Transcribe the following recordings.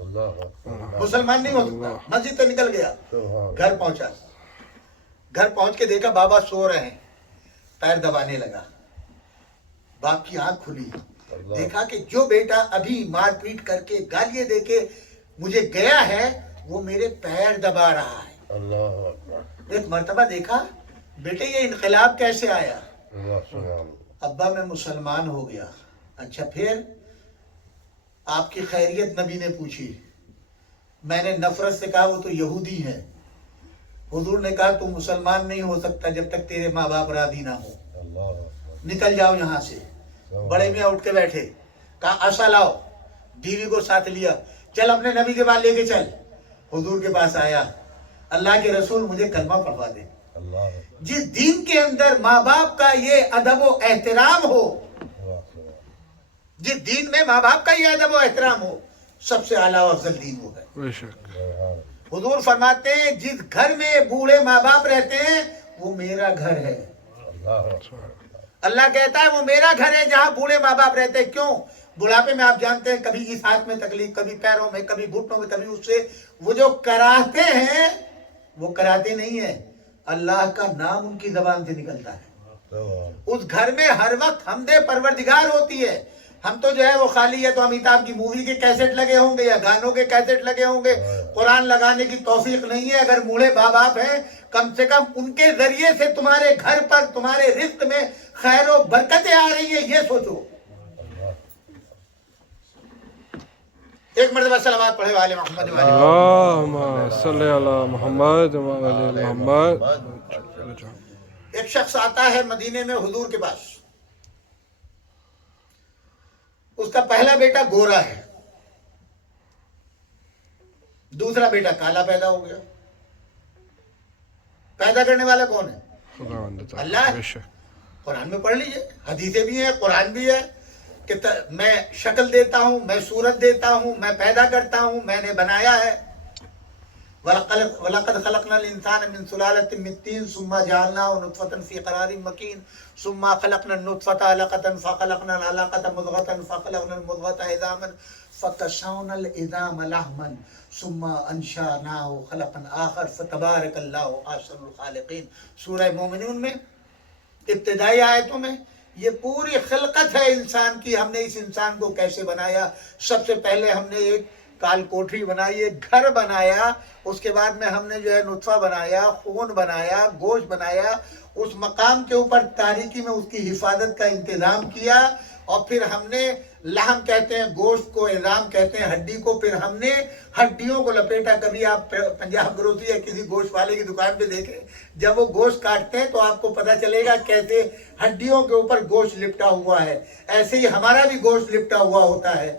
مسلمان نہیں ہو سکتا. مسجد سے نکل گیا, گھر پہنچا, گھر پہنچ کے دیکھا بابا سو رہے ہیں, پیر دبانے لگا. باپ کی آنکھ کھلی, دیکھا کہ جو بیٹا ابھی مار پیٹ کر کے گالیاں دے کے مجھے گیا ہے وہ میرے پیر دبا رہا ہے. ایک مرتبہ دیکھا بیٹے یہ انقلاب کیسے آیا؟ ابا میں مسلمان ہو گیا. اچھا پھر؟ آپ کی خیریت نبی نے پوچھی. میں نے نفرت سے کہا وہ تو یہودی ہے. حضور نے کہا تم مسلمان نہیں ہو سکتا جب تک تیرے ماں باپ راضی نہ ہو, نکل جاؤ یہاں سے. بڑے میاں اٹھ کے بیٹھے, کہا عصا لاؤ, بیوی کو ساتھ لیا, چل اپنے نبی کے پاس لے کے چل. حضور کے پاس آیا, اللہ کے رسول مجھے کلمہ پڑھوا دے. جس دین کے اندر ماں باپ کا یہ ادب و احترام ہو, جس دین میں ماں باپ کا یہ ادب و احترام ہو, سب سے اعلیٰ و افضل دین وہ ہے. بے شک. حضور فرماتے ہیں جس گھر میں بوڑھے ماں باپ رہتے ہیں وہ میرا گھر ہے. اللہ کہتا ہے وہ میرا گھر ہے جہاں بوڑھے ماں باپ رہتے ہیں. کیوں؟ بڑھاپے میں آپ جانتے ہیں کبھی اس ہاتھ میں تکلیف, کبھی پیروں میں, کبھی گھٹنوں میں, کبھی اس سے. وہ جو کراتے ہیں وہ کراتے نہیں ہیں, اللہ کا نام ان کی زبان سے نکلتا ہے. اس گھر میں ہر وقت حمد پروردگار ہوتی ہے. ہم تو جو ہے وہ خالی ہے تو امیتابھ کی مووی کے کیسٹ لگے ہوں گے یا گانوں کے کیسٹ لگے ہوں گے, قرآن لگانے کی توفیق نہیں ہے. اگر بوڑھے ماں باپ ہیں کم سے کم ان کے ذریعے سے تمہارے گھر پر تمہارے رزق میں خیر و برکتیں آ رہی ہیں, یہ سوچو. ایک مرتبہ صلوات پڑھے والے محمد والے. اللہم صلی علی محمد وعلی محمد. ایک شخص آتا ہے مدینے میں حضور کے پاس. اس کا پہلا بیٹا گورا ہے, دوسرا بیٹا کالا پیدا ہو گیا. پیدا کرنے والا کون ہے؟ اللہ. بے شک. قرآن میں پڑھ لیجئے, حدیثیں بھی ہیں, قرآن بھی ہے کہ میں شکل دیتا ہوں, میں صورت دیتا ہوں, میں پیدا کرتا ہوں, میں نے بنایا ہے. وَلَقَدْ خَلَقْنَا الْإِنسَانَ مِنْ سُلَالَةٍ مِنْ طِينٍ ثُمَّ جَعَلْنَاهُ نُطْفَةً فِي قَرَارٍ مَكِينٍ ثُمَّ خَلَقْنَا النُّطْفَةَ عَلَقَةً فَخَلَقْنَا الْعَلَقَةَ مُضْغَةً فَخَلَقْنَا الْمُضْغَةَ عِظَامًا فَكَسَوْنَا الْعِظَامَ لَحْمًا ثُمَّ أَنشَأْنَاهُ خَلْقًا آخَر فَتَبَارَكَ اللَّهُ أَحْسَنُ الْخَالِقِينَ. سورہ مومنون میں ابتدائی آیتوں میں یہ پوری خلقت ہے انسان کی. ہم نے اس انسان کو کیسے بنایا؟ سب سے پہلے ہم نے ایک کال کوٹری بنائی, ایک گھر بنایا. اس کے بعد میں ہم نے جو ہے نطفہ بنایا, خون بنایا, گوشت بنایا. اس مقام کے اوپر تاریکی میں اس کی حفاظت کا انتظام کیا. اور پھر ہم نے لحم کہتے ہیں گوشت کو, عظام کہتے ہیں ہڈی کو, پھر ہم نے ہڈیوں کو لپیٹا. کبھی آپ پنجاب گروسی یا کسی گوشت والے کی دکان پہ دیکھیں, جب وہ گوشت کاٹتے ہیں تو آپ کو پتہ چلے گا کیسے ہڈیوں کے اوپر گوشت لپٹا ہوا ہے. ایسے ہی ہمارا بھی گوشت لپٹا ہوا ہوتا ہے.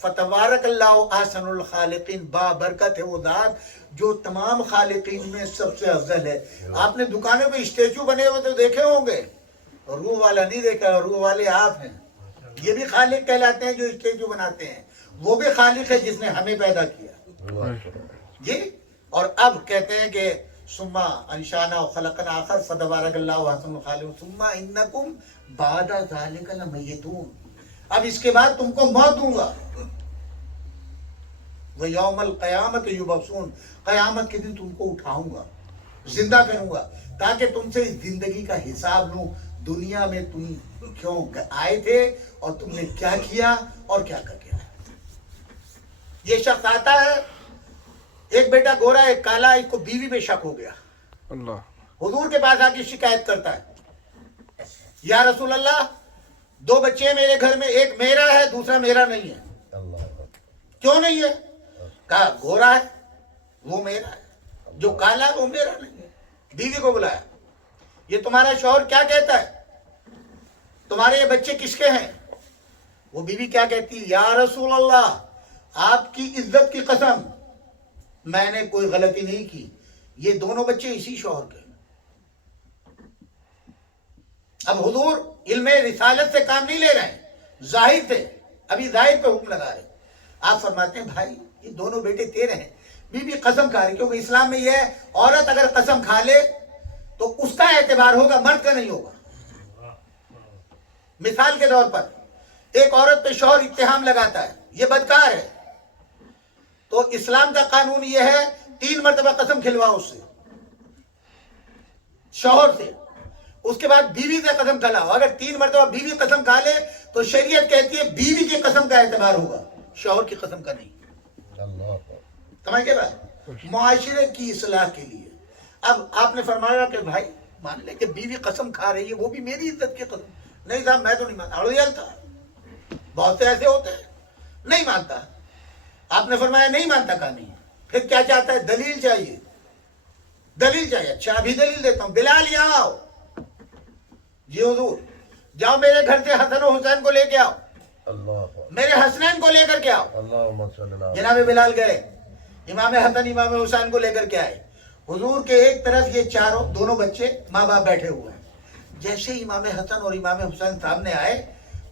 فتبارک اللہ احسن الخالقین. با برکت ہے وہ ذات جو تمام خالقین میں سب سے افضل ہے. آپ نے دکانوں پہ اسٹیچو بنے ہوئے تو دیکھے ہوں گے, روح والا نہیں دیکھا, روح والے آپ ہیں. یہ بھی خالق کہلاتے ہیں جو اسٹیچو بناتے ہیں. وہ بھی خالق ہے جس نے ہمیں پیدا کیا جی. اور اب کہتے ہیں کہ ثم انشانا خلقنا آخر فتبارک اللہ احسن الخالقین ثم انکم بعد ذلک لمیتون. اب اس کے بعد تم کو موت دوں گا. وَيَوْمَ الْقِيَامَةِ يُبْعَثُونَ. قیامت کے دن تم کو اٹھاؤں گا, زندہ کروں گا, تاکہ تم سے اس زندگی کا حساب لوں. دنیا میں تم کیوں آئے تھے اور تم نے کیا کیا اور کیا کر کے آئے. یہ شخص آتا ہے, ایک بیٹا گورا ایک کالا, اس کو بیوی پہ شک ہو گیا. اللہ. حضور کے پاس آ کے شکایت کرتا ہے, یا رسول اللہ 2 بچے ہیں میرے گھر میں, ایک میرا ہے دوسرا میرا نہیں ہے. کیوں نہیں ہے؟ کہا گورا ہے وہ میرا ہے, جو کالا ہے وہ میرا نہیں ہے. بیوی کو بلایا, یہ تمہارا شوہر کیا کہتا ہے, تمہارے یہ بچے کس کے ہیں؟ وہ بیوی کیا کہتی, یا رسول اللہ آپ کی عزت کی قسم میں نے کوئی غلطی نہیں کی, یہ دونوں بچے اسی شوہر کے ہیں. اب حضور علم رسالت سے کام نہیں لے رہے ہیں, ظاہر سے ابھی ظاہر پہ حکم لگا رہے ہیں. آپ فرماتے ہیں بھائی یہ دونوں بیٹے تیرے ہیں. بی بی قسم کھا رہی, کیونکہ اسلام میں یہ ہے عورت اگر قسم کھا لے تو اس کا اعتبار ہوگا, مرد کا نہیں ہوگا. مثال کے طور پر ایک عورت پہ شوہر اتہام لگاتا ہے, یہ بدکار ہے, تو اسلام کا قانون یہ ہے 3 مرتبہ قسم کھلواؤ اس سے، شوہر سے، اس کے بعد بیوی سے قسم کھلاؤ. اگر 3 مرتبہ بیوی قسم کھا لے تو شریعت کہتی ہے بیوی کی قسم کا اعتبار ہوگا، شوہر کی قسم کا نہیں. سمجھ گئے بات؟ معاشرے کی اصلاح کے لیے. اب آپ نے فرمایا کہ بھائی مان لے کہ بیوی قسم کھا رہی ہے، وہ بھی میری عزت کی قسم. نہیں صاحب میں تو نہیں مانتا. اڑیال تھا، بہت سے ایسے ہوتے ہیں نہیں مانتا. آپ نے فرمایا نہیں مانتا کا نہیں، پھر کیا چاہتا ہے؟ دلیل چاہیے، دلیل چاہیے. اچھا ابھی دلیل دیتا ہوں. بلال یہاں آؤ. جی حضور. جاؤ میرے گھر سے حسن و حسین کو لے کے آؤ، میرے حسنین کو لے کر کے آؤ. جناب بلال گئے، امام حسن امام حسین کو لے کر کے آئے. حضور کے ایک طرف یہ چاروں دونوں بچے ماں باپ بیٹھے ہوئے ہیں. جیسے امام حسن اور امام حسین سامنے آئے،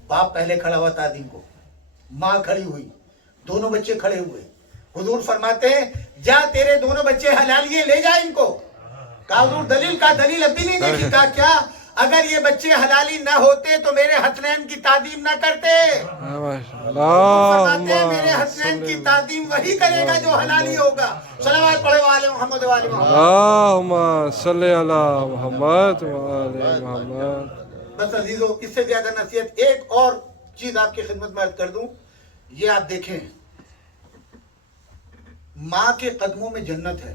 باپ پہلے کھڑا ہوا تعظیم کو، ماں کھڑی ہوئی، دونوں بچے کھڑے ہوئے. حضور فرماتے ہیں جا تیرے دونوں بچے حلالیے لے جا ان کو. کہا حضور دلیل؟ کا دلیل ابھی نہیں دیکھی. کہا کیا؟ اگر یہ بچے حلالی نہ ہوتے تو میرے حسنین کی تعظیم نہ کرتے. فرماتے ہیں میرے حسنین کی تعظیم وہی کرے گا جو حلالی ہوگا. صلوات پڑھے والے محمد والے محمد. اللہم صلی علی محمد وآل محمد. بس عزیزو، اس سے زیادہ نصیحت ایک اور چیز آپ کی خدمت میں عرض کر دوں. یہ آپ دیکھیں، ماں کے قدموں میں جنت ہے.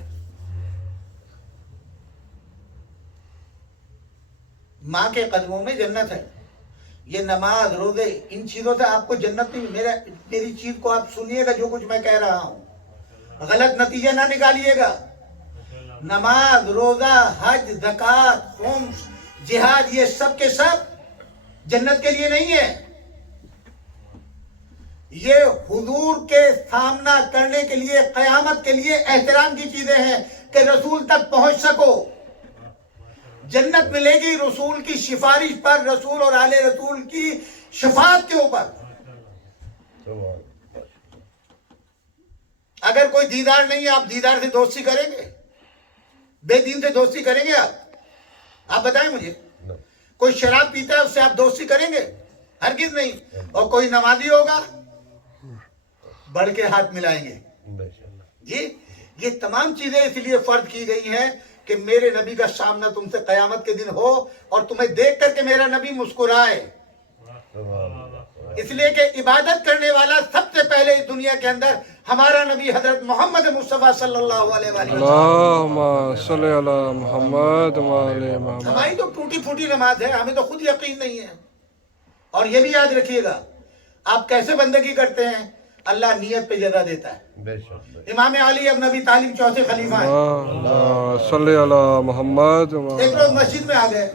ماں کے قدموں میں جنت ہے. یہ نماز روزے ان چیزوں سے آپ کو جنت نہیں. میری چیز کو آپ سنیے گا، جو کچھ میں کہہ رہا ہوں غلط نتیجہ نہ نکالیے گا. نماز روزہ حج زکوٰۃ خمس جہاد یہ سب کے سب جنت کے لیے نہیں ہے. یہ حضور کے سامنا کرنے کے لیے، قیامت کے لیے احترام کی چیزیں ہیں کہ رسول تک پہنچ سکو. جنت ملے گی رسول کی سفارش پر، رسول اور آل رسول کی شفاعت کے اوپر. اگر کوئی دیدار نہیں ہے، آپ دیدار سے دوستی کریں گے؟ بے دین سے دوستی کریں گے آپ بتائیں مجھے. کوئی شراب پیتا ہے اس سے آپ دوستی کریں گے؟ ہرگز نہیں. اور کوئی نمازی ہوگا بڑھ کے ہاتھ ملائیں گے. جی یہ تمام چیزیں اس لیے فرض کی گئی ہیں کہ میرے نبی کا سامنا تم سے قیامت کے دن ہو اور تمہیں دیکھ کر کے میرا نبی مسکرائے. اس لیے کہ عبادت کرنے والا سب سے پہلے اس دنیا کے اندر ہمارا نبی حضرت محمد مصطفیٰ صلی اللہ علیہ وسلم. اللہم صلی علی محمد وآل محمد. ہماری تو ٹوٹی پھوٹی نماز ہے، ہمیں تو خود یقین نہیں ہے. اور یہ بھی یاد رکھیے گا، آپ کیسے بندگی کرتے ہیں اللہ نیت پہ جزا دیتا ہے. امام علی ابن ابی طالب چوتھے خلیفہ ہیں. اللہم صلی علی محمد ایک روز مسجد میں آ گئے،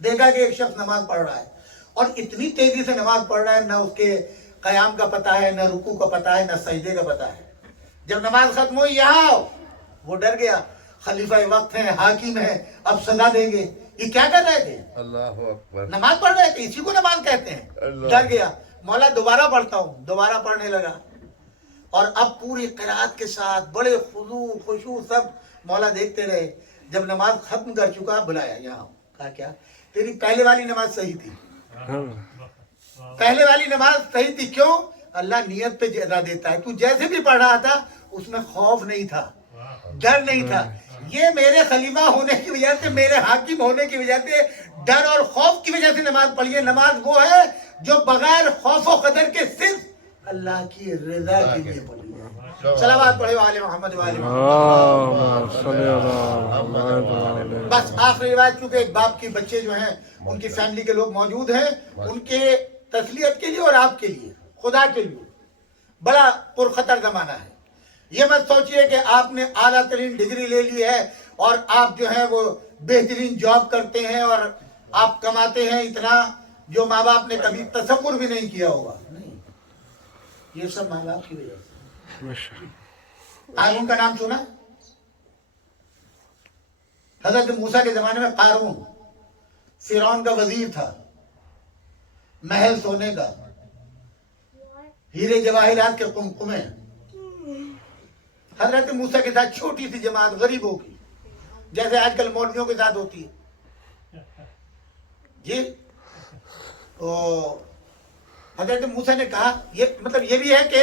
دیکھا کہ ایک شخص نماز پڑھ رہا ہے اور اتنی تیزی سے نماز پڑھ رہا ہے، نہ اس کے قیام کا پتہ ہے، نہ رکوع کا پتہ ہے، نہ سجدے کا پتہ ہے. جب نماز ختم ہوئی یہاں آؤ، وہ ڈر گیا. خلیفہ وقت ہیں، حاکم ہیں، اب سزا دیں گے. یہ کیا کر رہے تھے؟ اللہ اکبر. نماز پڑھ رہے تھے، اسی کو نماز کہتے ہیں. ڈر گیا. مولا دوبارہ پڑھتا ہوں. دوبارہ پڑھنے لگا اور اب پوری قرات کے ساتھ بڑے خضوع خشوع سب مولا دیکھتے رہے. جب نماز ختم کر چکا بلایا یہاں. کہا کیا؟ تیری پہلے والی نماز صحیح تھی. پہلے والی نماز صحیح تھی. کیوں؟ اللہ نیت پہ جزا دیتا ہے. تو جیسے بھی پڑھ رہا تھا اس میں خوف نہیں تھا، ڈر نہیں تھا. یہ میرے خلیفہ ہونے کی وجہ سے، میرے حاکم ہونے کی وجہ سے، ڈر اور خوف کی وجہ سے نماز پڑھیے. نماز وہ ہے جو بغیر خوف و قدر کے صرف اللہ کی رضا کے لیے پڑھیے. صلوات پڑھے والے محمد والے اللہم صلی علی محمد وآل. بس آخری روایت، چونکہ ایک باپ کے بچے جو ہیں ان کی فیملی کے لوگ موجود ہیں، ان کے تسلیت کے لیے اور آپ کے لیے، خدا کے لیے بڑا پرخطر زمانہ ہے. یہ مت سوچئے کہ آپ نے اعلیٰ ترین ڈگری لے لی ہے اور آپ جو ہیں وہ بہترین جاب کرتے ہیں اور آپ کماتے ہیں اتنا جو ماں باپ نے کبھی تصور بھی نہیں کیا ہوگا. نہیں، یہ سب ماں باپ کی وجہ سے. قارون کا نام سنا؟ حضرت موسیٰ کے زمانے میں قارون فرعون کا وزیر تھا، محل سونے کا، ہیرے جواہرات کے قمقمے. حضرت موسیٰ کے ساتھ چھوٹی سی جماعت غریبوں کی، جیسے آج کل مولویوں کے ساتھ ہوتی ہے جی. تو حضرت موسیٰ نے کہا، یہ مطلب یہ بھی ہے کہ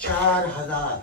4000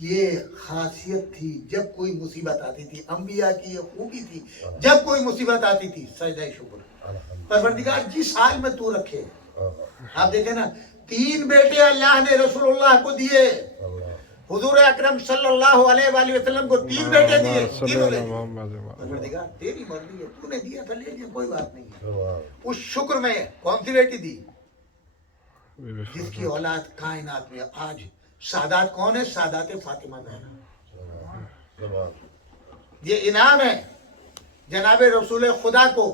یہ خاصیت تھی جب کوئی مصیبت آتی تھی، انبیاء کی یہ خوبی تھی، جب کوئی مصیبت آتی تھی سجدہ شکر، پروردگار جس حال میں تو رکھے. آپ دیکھیں نا 3 بیٹے اللہ نے رسول اللہ کو دیے، حضور اکرم صلی اللہ علیہ وآلہ وسلم کو 3 بیٹے دیے، صلی تینوں اللہ نے. محمد وآلہ. پروردگار تیری مرضی ہے، تو نے دیا تھا لے لیا، کوئی بات نہیں ہے. اس شکر میں کون سی بیٹی دی؟ جس کی اولاد کائنات میں آج سادات کون ہے؟ سادات فاطمہ زہرا. یہ انعام ہے جناب رسول خدا کو.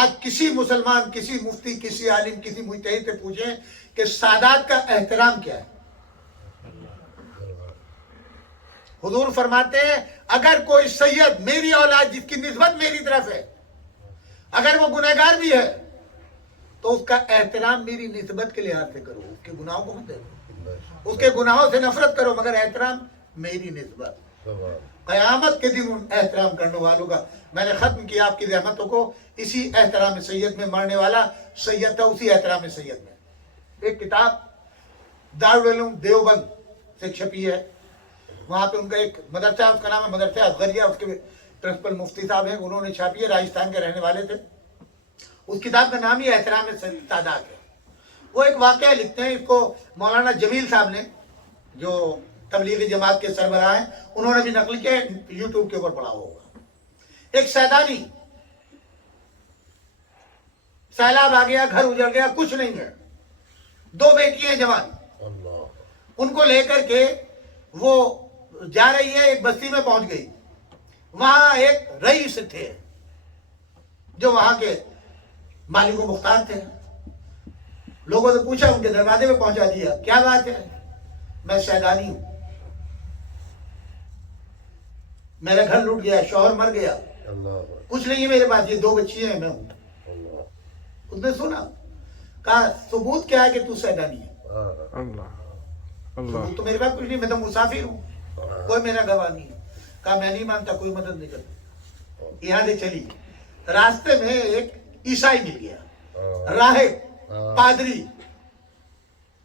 آج کسی مسلمان، کسی مفتی، کسی عالم، کسی مجتہد سے پوچھیں کہ سادات کا احترام کیا ہے. حضور فرماتے ہیں اگر کوئی سید میری اولاد جس کی نسبت میری طرف ہے اگر وہ گنہگار بھی ہے تو اس کا احترام میری نسبت کے لحاظ سے کرو، اس کے گناہوں کو مت دیکھو، اس کے گناہوں سے نفرت کرو، مگر احترام میری نسبت. قیامت کے دن ان احترام کرنے والوں کا میں نے ختم کیا آپ کی رحمتوں کو. اسی احترام سید میں مرنے والا سید تھا، اسی احترام سید میں. ایک کتاب دارالعلوم دیوبند سے چھپی ہے، وہاں پہ ان کا ایک مدرسہ، اس کا نام ہے مدرسہ اصغریہ، اس کے پرنسپل مفتی صاحب ہیں، انہوں نے چھاپی ہے، راجستھان کے رہنے والے تھے. اس کتاب کا نام ہی احترام سادات ہے. وہ ایک واقعہ لکھتے ہیں، اس کو مولانا جمیل صاحب نے جو تبلیغی جماعت کے سربراہ ہیں انہوں نے بھی نقل کیا، یوٹیوب کے اوپر پڑھا ہوگا. ایک سیدانی، سیلاب آ گیا، گھر اجڑ گیا، کچھ نہیں ہے، 2 بیٹی ہیں جوان، ان کو لے کر کے وہ جا رہی ہے، ایک بستی میں پہنچ گئی. وہاں ایک رئیس تھے جو وہاں کے مالک و مختار تھے. لوگوں سے پوچھا، ان کے دروازے پہ پہنچا دیا، کیا بات ہے؟ میں سیدانی ہوں، میرا گھر لوٹ گیا، شوہر مر گیا، کچھ نہیں ہے میرے پاس، یہ 2 بچی ہیں، میں ہوں. اس نے سنا، کہا ثبوت کیا ہے کہ تو سیدانی ہے؟ ثبوت تو میرے پاس کچھ نہیں، میں تو مسافر ہوں، کوئی میرا گواہ نہیں ہے. کہا میں نہیں مانتا، کوئی مدد نہیں کرتا. یہاں سے چلی، راستے میں ایک عیسائی مل گیا، راہب، پادری.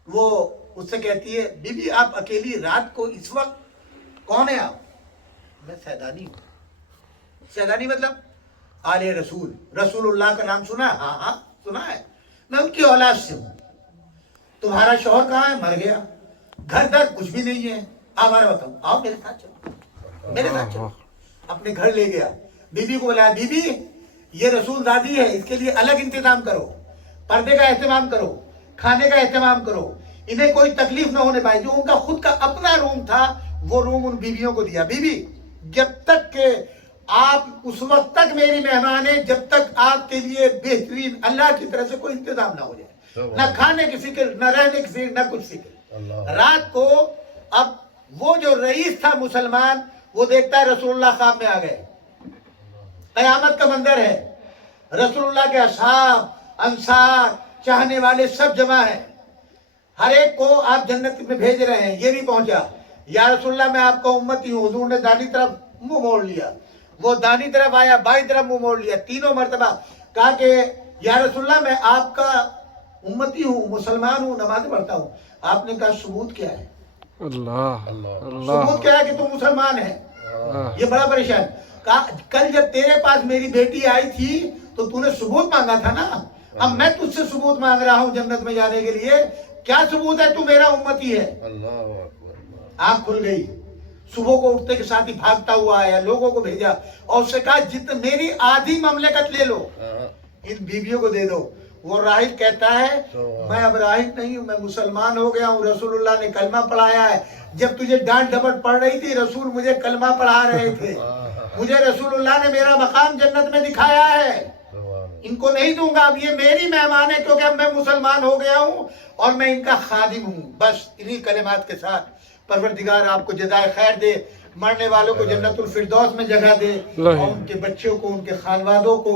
وہ اس سے کہتی ہے بی بی آپ اکیلی رات کو اس وقت؟ کون ہے آپ؟ میں سیدانی ہوں. سیدانی مطلب آل رسول، رسول اللہ کا نام سنا ہے؟ ہاں ہاں سنا ہے، میں ان کی اولاد سے ہوں. تمہارا شوہر کہاں ہے؟ مر گیا، گھر در کچھ بھی نہیں ہے، ہمارا بتاؤ، آؤ میرے ساتھ چلو، میرے ساتھ چلو. اپنے گھر لے گیا، بی بی کو بولا بی بی یہ رسول دادی ہے، اس کے لیے الگ انتظام کرو، پردے کا اہتمام کرو، کھانے کا اہتمام کرو، انہیں کوئی تکلیف نہ ہونے پائے. جو ان کا خود کا اپنا روم تھا وہ روم ان بیویوں کو دیا. بی بی جب تک کہ آپ اس وقت تک میری مہمان ہیں جب تک آپ کے لیے بہترین اللہ کی طرف سے کوئی انتظام نہ ہو جائے، نہ کھانے کی فکر، نہ رہنے کی فکر، نہ کچھ فکر. رات کو اب وہ جو رئیس تھا مسلمان، وہ دیکھتا ہے رسول اللہ خواب میں آ گئے، قیامت کا منظر ہے، رسول اللہ کے اصحاب، انصار، چاہنے والے سب جمع ہیں، ہر ایک کو آپ جنت میں بھیج رہے ہیں. یہ نہیں پہنچا، یا رسول اللہ میں آپ کا امتی ہوں. حضور نے دانی طرف منہ موڑ لیا، وہ دانی طرف آیا، بائیں طرف منہ موڑ لیا، 3 مرتبہ کہا کہ یا رسول اللہ میں آپ کا امتی ہوں، مسلمان ہوں، نماز پڑھتا ہوں. آپ نے کہا ثبوت کیا ہے؟ اللہ ثبوت کیا ہے کہ تم مسلمان ہے؟ یہ بڑا پریشان. کہا کل جب تیرے پاس میری بیٹی آئی تھی تو تو نے ثبوت مانگا تھا نا، اب میں تجھ سے ثبوت مانگ رہا ہوں جنت میں جانے کے لیے. کیا ثبوت ہے؟ تو میرا امتی ہے. آنکھ کھل گئی، صبح کو اٹھتے کے ساتھ ہی بھاگتا ہوا آیا، لوگوں کو بھیجا اور اس سے کہا جتنے میری آدھی مملکت لے لو، ان بیویوں کو دے دو. وہ راہب کہتا ہے میں اب راہب نہیں ہوں، میں مسلمان ہو گیا ہوں، رسول اللہ نے کلمہ پڑھایا ہے. جب تجھے ڈانٹ ڈپٹ پڑ رہی تھی رسول مجھے کلمہ پڑھا رہے تھے، مجھے رسول اللہ نے میرا مقام جنت میں دکھایا ہے، ان کو نہیں دوں گا. اب یہ میری مہمان ہے کیونکہ اب میں مسلمان ہو گیا ہوں اور میں ان کا خادم ہوں. بس انہی کلمات کے ساتھ پروردگار آپ کو جزائے خیر دے، مرنے والوں کو جنت الفردوس میں جگہ دے، اور ان کے بچوں کو، ان کے خانوادوں کو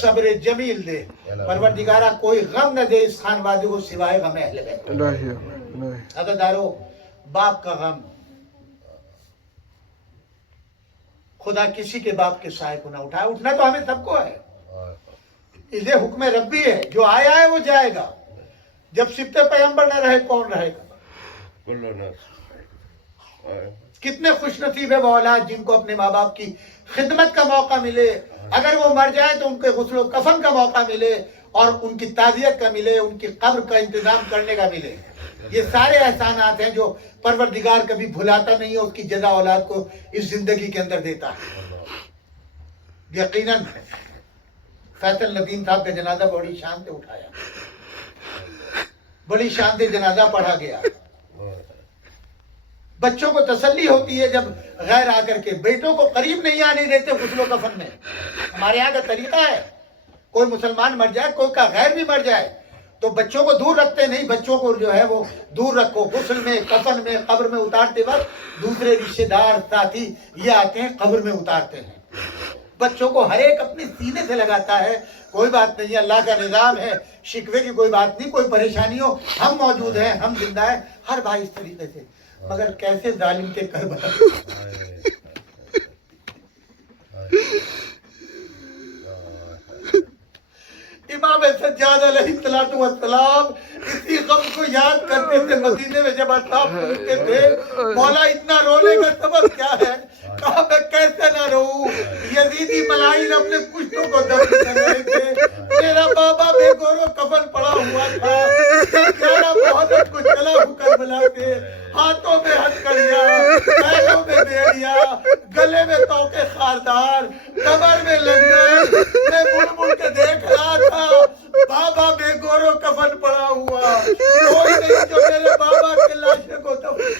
صبر جمیل دے. پروردگارہ کوئی غم نہ دے اس خانوادوں کو سوائے غم اہل بیت. عزیزدارو، باپ کا غم، خدا کسی کے باپ کے سائے کو نہ اٹھائے. اٹھنا تو ہمیں سب کو ہے، یہ حکم ربی ہے، جو آیا ہے وہ جائے گا. جب صفت پیغمبر نہ رہے کون رہے گا؟ کتنے خوش نصیب ہے وہ اولاد جن کو اپنے ماں باپ کی خدمت کا موقع ملے، اگر وہ مر جائے تو ان کے غسل و کفن کا موقع ملے اور ان کی تعزیت کا ملے، ان کی قبر کا انتظام کرنے کا ملے۔ یہ سارے احسانات ہیں جو پروردگار کبھی بھلاتا نہیں ہے، اس کی جزا اولاد کو اس زندگی کے اندر دیتا ہے۔ یقیناً فیصل ندیم صاحب کا جنازہ بڑی شان سے اٹھایا، بڑی شان سے جنازہ پڑھا گیا۔ بچوں کو تسلی ہوتی ہے جب غیر آ کر کے، بیٹوں کو قریب نہیں آنے دیتے غسل و کفن میں۔ ہمارے یہاں کا طریقہ ہے، کوئی مسلمان مر جائے، کوئی کا غیر بھی مر جائے تو بچوں کو دور رکھتے نہیں، بچوں کو جو ہے وہ دور رکھو۔ غسل میں، کفن میں، قبر میں اتارتے وقت دوسرے رشتے دار ساتھی یہ آتے ہیں قبر میں اتارتے ہیں۔ بچوں کو ہر ایک اپنے سینے سے لگاتا ہے، کوئی بات نہیں، اللہ کا نظام ہے، شکوے کی کوئی بات نہیں، کوئی پریشانی ہو ہم موجود ہیں، ہم زندہ ہیں، ہر بھائی اس طریقے سے۔ مگر کیسے ظالم کے کربلا امام سجاد علیہ السلام اسی غم کو یاد کرتے تھے مدینے میں جب اصحاب پوچھتے تھے مولا اتنا رونے کا سبب کیا ہے؟ کہا میں کیسے نہ روؤں، یزیدی ملائن اپنے کشتوں کو دفن کر رہے تھے، میرا بابا بے گور و کفن پڑا ہوا تھا، پیارا محمد کو چلا ہو کربلا کے، ہاتھوں میں ہتھکڑیاں، پیروں میں بیڑیاں، گلے میں توقے خاردار، کمر میں لنگر، میں مڑ مڑ کے دیکھ رہا تھا بابا بے گور و کفن پڑا ہوا، کوئی نہیں جو میرے بابا کے لاشے کو دفن۔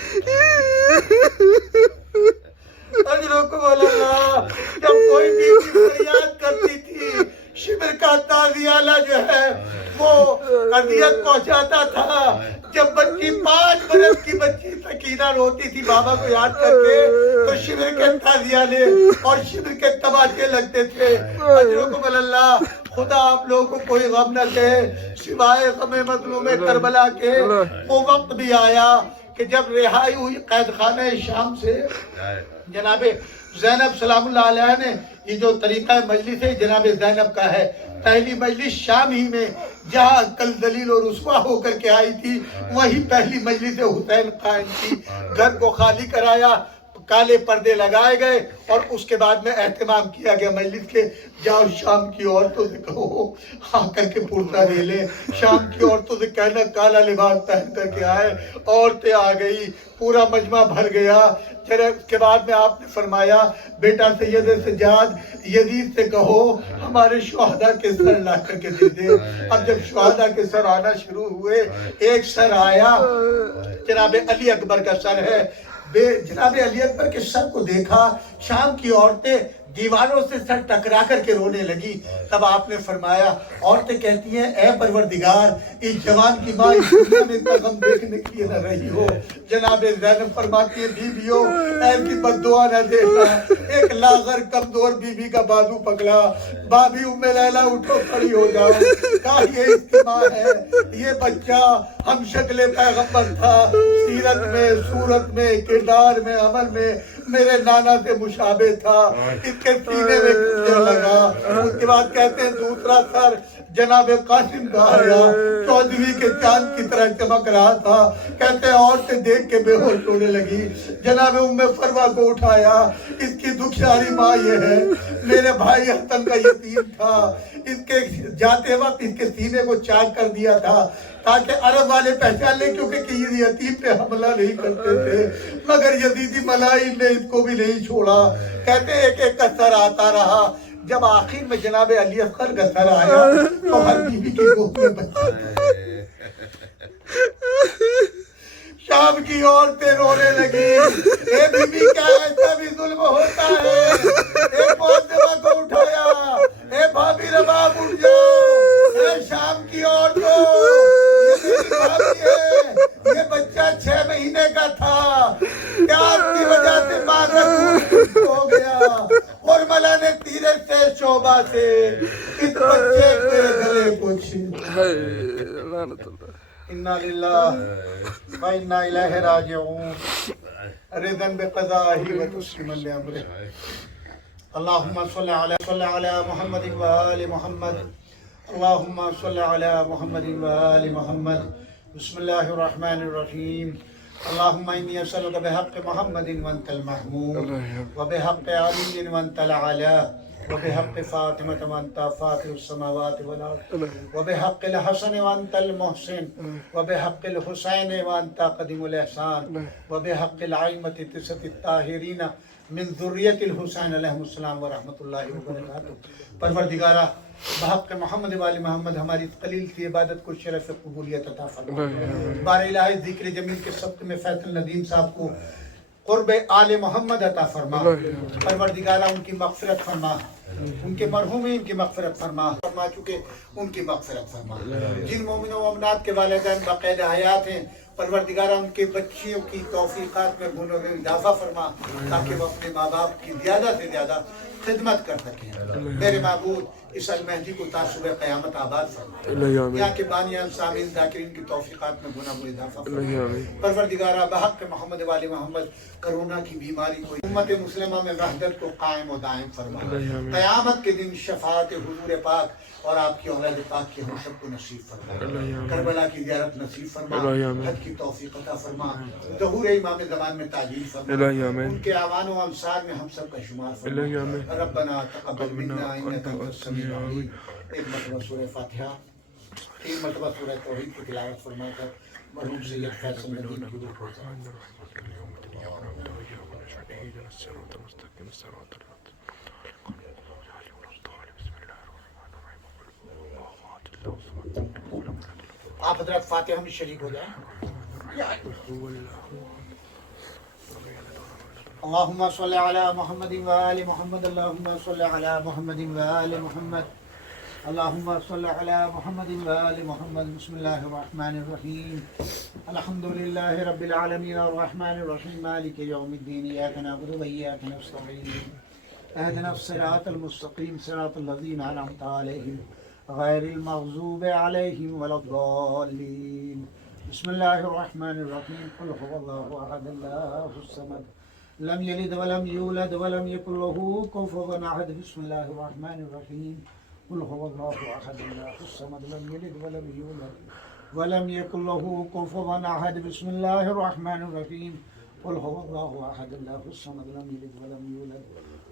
اجرکم اللہ، جب کوئی بیوی فریاد کرتی تھی شبر کا تازیالہ جو ہے وہ اذیت پہنچاتا تھا، جب بچی 5 برس کی بچی سکینہ روتی تھی بابا کو یاد کر کے تو شبر کے تازیالے اور شبر کے تماشے لگتے تھے۔ اجرکم اللہ، خدا آپ لوگوں کو کوئی غم نہ دے سوائے غم مظلوم کربلا کے۔ وہ وقت بھی آیا کہ جب رہائی ہوئی قید خانہ شام سے، جناب زینب سلام اللہ علیہ نے، یہ جو طریقہ مجلس ہے جناب زینب کا ہے، پہلی مجلس شام ہی میں جہاں کل ذلیل و رسوا ہو کر کے آئی تھی وہی پہلی مجلس حسین قائم کی، گھر کو خالی کرایا، کالے پردے لگائے گئے اور اس کے بعد میں اہتمام کیا گیا مجلس کے، جاؤ شام کی عورتوں سے کہو آ کر کے پرسہ لے لے، شام کی عورتوں سے کہنا کالا لباس پہن کر کے آئے، عورتیں آ گئی، پورا مجمع بھر گیا۔ پھر اس کے بعد میں آپ نے فرمایا بیٹا سید سجاد یزید سے کہو ہمارے شہداء کے سر لا کر کے دے دے۔ اب جب شہداء کے سر آنا شروع ہوئے، ایک سر آیا جناب علی اکبر کا سر ہے، جناب علی اکبر کے سر کو دیکھا، شام کی عورتیں دیواروں سے سر ٹکرا کر کے رونے لگی۔ تب آپ نے فرمایا، عورتیں کہتی ہیں اے پروردگار اس جوان کی ماں اس دنیا میں اتنا غم دیکھنے کے لیے نہ رہی ہو۔ جناب زینب فرماتی ہے بیویوں ایسی بد دعا نہ دینا، ایک لاغر کمزور بیوی کا بازو پکڑا، بابی ام لیلہ اٹھو کھڑی ہو جاؤ، کہا یہ اس کی ماں ہے، یہ بچہ ہم شکل پیغمبر تھا، سیرت میں، صورت میں، کردار میں، عمل میں میرے نانا سے مشابہ تھا، اس کے سینے میں کچھ لگا۔ اس کے بعد کہتے ہیں دوسرا سر جناب قاسم کا آیا، چودھویں کے چاند کی طرح چمک رہا تھا، کہتے ہیں عورتیں دیکھ کے بے ہوش ہونے لگی۔ جناب ام فروہ کو اٹھایا، اس کی دکھشاری ماں یہ ہے، میرے بھائی حسن کا یتیم تھا، اس کے جاتے وقت اس کے سینے کو چاک کر دیا تھا تاکہ عرب والے پہچان لیں، کیونکہ کہ یہ یتیم پہ حملہ نہیں کرتے تھے، مگر یزیدی ملائن نے اس کو بھی نہیں چھوڑا۔ کہتے ایک ایک کا سر آتا رہا، جب آخر میں جناب علی اصغر کا سر آیا تو ہر بیوی کی گود میں بچہ تھا۔ شام کی عورتیں رونے لگی، اے بی بی کیا ایسا بھی ظلم ہوتا ہے؟ اے فاطمہ کو اٹھایا، اے بھابی رباب اٹھ جاؤ، اے شام کی عورتوں یہ میری بھابی ہے، یہ بچہ 6 مہینے کا تھا، پیاس کی وجہ سے ماں کا دودھ ہو گیا، حرملہ نے تیرے سے شعبہ سے اس بچے کے گلے کو چھیدا۔ اِنَّا لِلَّهِ وَإِنَّا إِلَيْهِ رَاجِعُونَ رِضًا بِقَضَائِهِ وَتَسْلِيمًا لِأَمْرِهِ اللهم صل على محمد وآل محمد اللهم صل على محمد وآل محمد بسم الله الرحمن الرحيم اللهم إني أسألك بحق محمد وأنت المحمود وبحق علي وأنت الأعلى وبحق فاطمة وأنت فاطر السماوات والأرض وبحق الحسن وأنت المحسن وبحق الحسين وأنت قديم الإحسان وبحق الأئمة التسعة الطاهرين من ذریت الحسین علیہ السلام ورحمۃ اللہ وبرکاتہ۔ پروردگارہ بحق محمد والی محمد ہماری قلیل کی عبادت کو شرف قبولیت عطا فرما۔ بار الہی ذکر جمیل کے سبق میں فیصل ندیم صاحب کو قرب آل محمد عطا فرما۔ پروردگارہ ان کی مغفرت فرما، ان کے مرحومین کی مغفرت فرما چکے ان کی مغفرت فرما۔ جن مومنوں و مومنات کے والدین باقید حیات ہیں پروردگارہ ان کے بچیوں کی توفیقات میں گنوں میں اضافہ فرما تاکہ وہ اپنے ماں باپ کی زیادہ سے زیادہ خدمت کر سکیں۔ میرے معبود اس المہدی کو تاصب قیامت آباد فرما، یہاں کے بانیان سامعین ذاکرین کی توفیقات میں گناہ کو اضافہ فرما۔ پروردگارہ بحق محمد والی محمد کرونا کی بیماری کو امت مسلمہ میں وحدت کو قائم و دائم فرما۔ قیامت کے دن شفاعت حضور پاک اور آپ کی اولاد پاک کی ہم سب کو نصیب فرما۔ کربلا کی زیارت نصیب فرما، حج کی توفیق عطا فرما، ظہور امام زمان میں تعجیل فرما، ان کے اعوان و انصار میں ہم سب کا شمار فرما۔ ربنا تقبل منا انک انت السمیع العلیم۔ ایک مرتبہ سورہ فاتحہ، تین مرتبہ سورہ توحید کی تلاوت فرما کر مرحوم سید فیصل ندیم کی روح کو آپ حضرات فاتحہ میں شریک ہو جائیں۔ اللہم صلی علی محمد و آل محمد، اللہم صلی علی محمد و آل محمد، اللہم صلی علی محمد و آل محمد۔ بسم اللہ الرحمن الرحیم، الحمدللہ رب العالمین الرحمن الرحیم مالک یوم الدین، ایاک نعبد و ایاک نستعین، اہدنا الصراط المستقیم صراط الذین انعمت علیہم غیر المغضوب علیہم ولا الضالین۔ بسم اللہ الرحمن الرحیم، قل هو اللہ احد اللہ الصمد لم یلد ولم یولد ولم یکن له کفوا احد۔ بسم اللہ الرحمن الرحیم، قل هو اللہ احد اللہ الصمد لم یلد ولم یولد ولم یکن له کفوا احد۔ بسم اللہ الرحمن الرحیم، قل هو اللہ احد اللہ الصمد لم یلد ولم یولد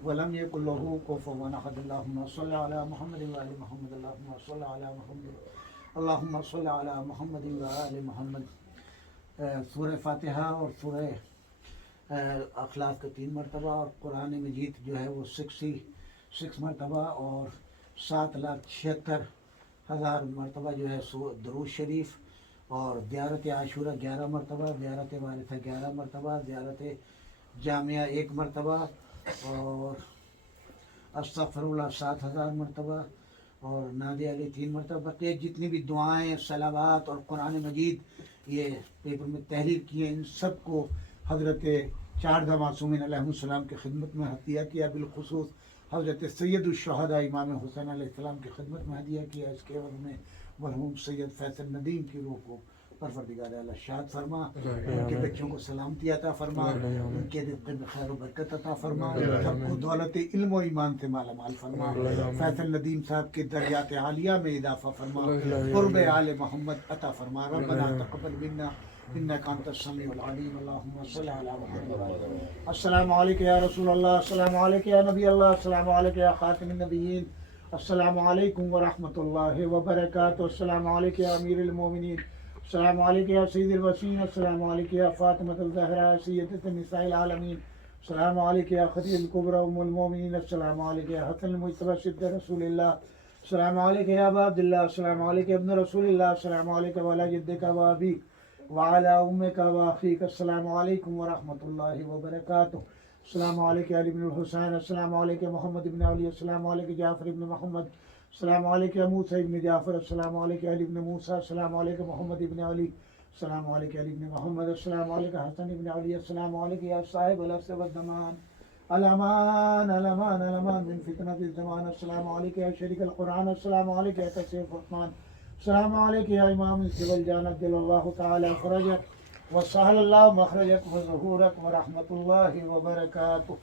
ولم یکن له کفوا احد۔ اللہم صلی علی محمد و آل محمد، اللہم صلی علی محمد، اللہم صلی علی محمد و آل محمد۔ سورہ فاتحہ اور سورہ اخلاص کا 3 مرتبہ اور قرآن مجید جو ہے وہ 66 مرتبہ اور 7,76,000 مرتبہ جو ہے درود شریف، اور زیارت عاشورہ 11 مرتبہ، زیارت وارثہ 11 مرتبہ، زیارت جامعہ 1 مرتبہ، اور استغفر اللہ 7,000 مرتبہ، اور نادی علی 3 مرتبہ۔ بقیہ جتنی بھی دعائیں، صلوات اور قرآن مجید یہ پیپر میں تحریر کیے ان سب کو حضرت 4 معصومین علیہ السلام کی خدمت میں ہدیہ کیا، بالخصوص حضرت سید الشہداء امام حسین علیہ السلام کی خدمت میں ہدیہ کیا۔ اس کے عوض میں مرحوم سید فیصل ندیم کی روح کو پروردگار اعلیٰ شاد فرما، ان کے بچوں کو سلامتی عطا فرما، ان کے رزق میں خیر و برکت عطا فرما، سب کو دولت علم و ایمان سے مالا مال فرما، فیصل ندیم صاحب کے درجات عالیہ میں اضافہ فرما، قرب آل محمد عطا فرما۔ ربنا تقبل منا انک انت السمیع العلیم، اللہم صلی علی محمد۔ السلام علیکم یا رسول اللہ، السلام علیکم یا نبی اللہ، السلام علیکم یا خاتم النبیین، السلام علیکم ورحمۃ اللہ وبرکاتہ، السلام علیکم یا امیر المومنین، السلام علیکم یا سید الوسین، السلام علیکم یا فاطمۃ الزہرا سیدۃ نساء العالمین، السلام علیکم یا خدیجہ الکبریٰ ام المومنین، السلام علیکم یا حسن المجتبی صدیق رسول اللہ، السلام علیکم یا ابا عبداللہ، السلام علیکم ابن رسول اللہ، السلام علیکم وعلی جدک و ابیک وعلی امک و اخیک، السلام علیکم ورحمۃ اللہ وبرکاتہ، السلام علیکم علی بن الحسین، السلام علیکم محمد بن علی، السلام علیکم جعفر بن محمد، السلام علیکم موسیٰ بن جعفر، السلام علیکم علی بن موسیٰ، السلام علیکم محمد بن علی، السلام علیکم علی بن محمد، السلام علیکم حسن بن علی، السلام علیکم یا صاحب العصر والزمان، الامان الامان الامان من فتنة الزمان، السلام علیکم یا شریک القرآن، السلام علیکم یا کشیف الرحمن، السلام علیکم یا امام الجبل جانب دل اللہ تعالی فرجک وسہل اللہ مخرجک وظہورک ورحمۃ اللہ وبرکاتہ۔